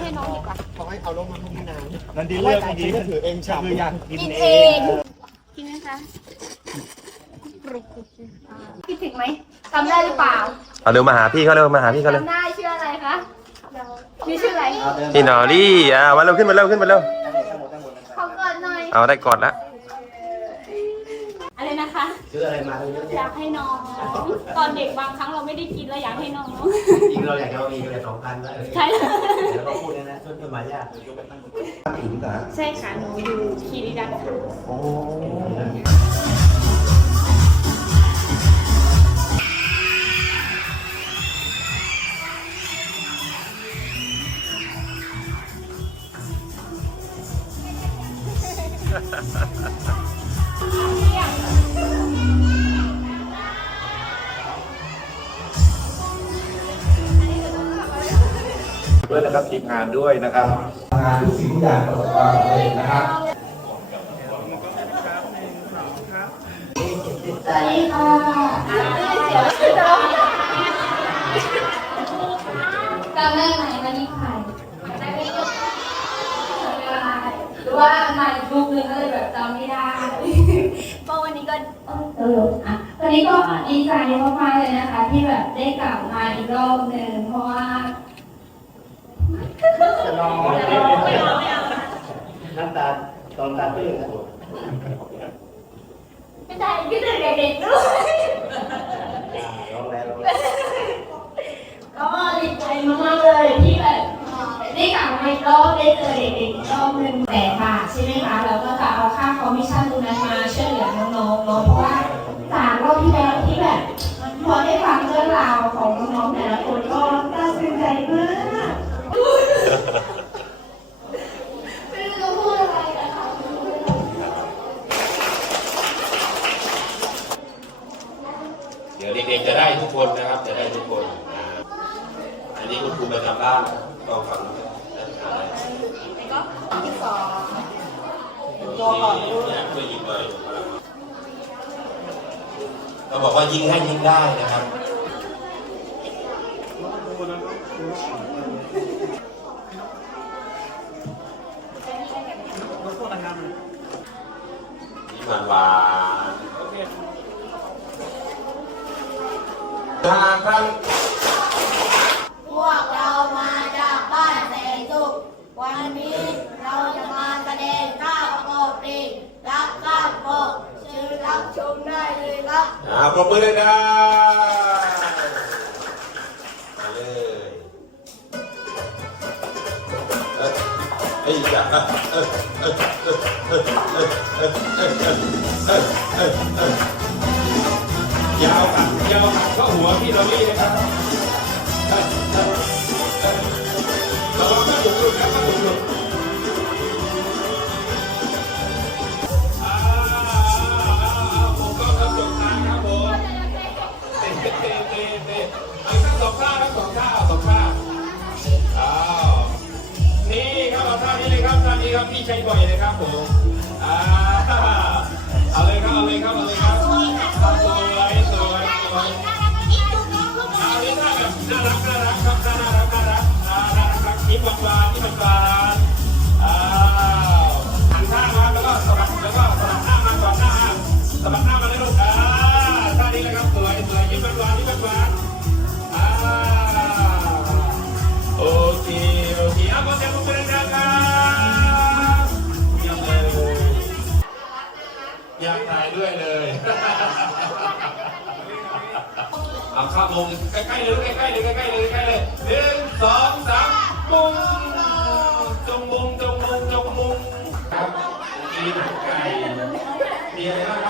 ให้น้องดีกว่าขอให้เอาลงมาทุ่งนานนันดีเลือกดีก็ถือเองก็ฉ่ำคืออยากกินกินเอเองงกินไหมคะคิดถึงไหมจำได้หรือเปล่าเอาเร็วมาหาพี่เขาเร็วมาหาพี่เขาเร็วจำได้ชื่ออะไรคะมีชื่ออะไรพี่นอรี่อ่ามาเร็วขึ้นมาเร็วขึ้นมาเร็ว ขอกอดหน่อย เอาได้กอดละ อะไรนะคะ ซื้ออะไรมาเยอะอยากให้น้อง ตอนเด็กบางครั้งเราไม่ได้กินแล้วอยากให้น้อง จริงเราอยากจะเอาอีกเลยสองพันแล้วใช่แล้วก็พูดนะนะช่วยมายากถึงเหรอใช่ค่ะหนูอยู่คีรีรัตน์ค่ะโอ้ ด้วยนะครับทีมงานด้วยนะครับงานทุกสิ่งทุกอย่างประสบความสำเร็จนะครับสวัสดีค่ะจำได้ไหมวันนี้ใครหรือว่ามาอีกรูปนึงก็เลยแบบจำไม่ได้เพราะวันนี้ก็เอออะวันนี้ก็ดีใจมากๆเลยนะคะ ที่แบบได้กลับมาอีกรอบหนึ่งเพราะว่า จะลองน้ำตาตอนตาตื้นนะไม่ได้คิดถึงเด็กๆด้วยร้องแล้วร้องแล้วก็ดีใจมากๆเลยที่แบบได้กลับมาอีกรอบได้เจอเด็กๆอีกรอบหนึ่งแต่บาทใช่ไหมคะเราก็จะเอาค่าคอมมิชชั่นตรงนั้นมาช่วยเหลือน้องๆเนาะเพราะว่าจากรอบที่แล้วที่แบบพอได้ฟังเรื่องราวของน้องๆแต่ละคน เดี๋ยวเด็กๆจะได้ทุกคนนะครับ จะได้ทุกคนอันนี้คุณครูประจำบ้านก็ฟังเนี่ยช่วยยิงเลยเราบอกว่ายิงให้ยิงได้นะครับนี่มันหวาน ทางครั้ง พวกเรามาจากบ้านแสนสุข วันนี้เราจะมาแสดงท่าโประกอบเพลงรักข้ามโกเชิญรับชมได้เลยครับ อ่าปรบมือเลยได้มาเลยเอ้ยเอ้จ้ะเอ้ยเอ้ยเอ้ยเอ้ยเอ้ยเอ้ยเอ้ยเอ้ยเอ้ย ยาวหักยาวหักเข้าหัวพี่ลอรี่นะครับระวังกระตุกหลุดนะกระตุกหลุดพี่ใช้บ่อยเลยครับผมอ่าเอาเลยครับ เอาเลยครับ เอาเลยครับ ยากถ่ายด้วยเลยเอาข้าวงใกล้ๆเลยใกล้ๆเลยใกล้ๆเลยใกล้ๆเลยหนึ่งสองสามมุงจงมุงจงมุงจงมุงครับมีหนังไก่มีอะไรบ้างครับตอนนี้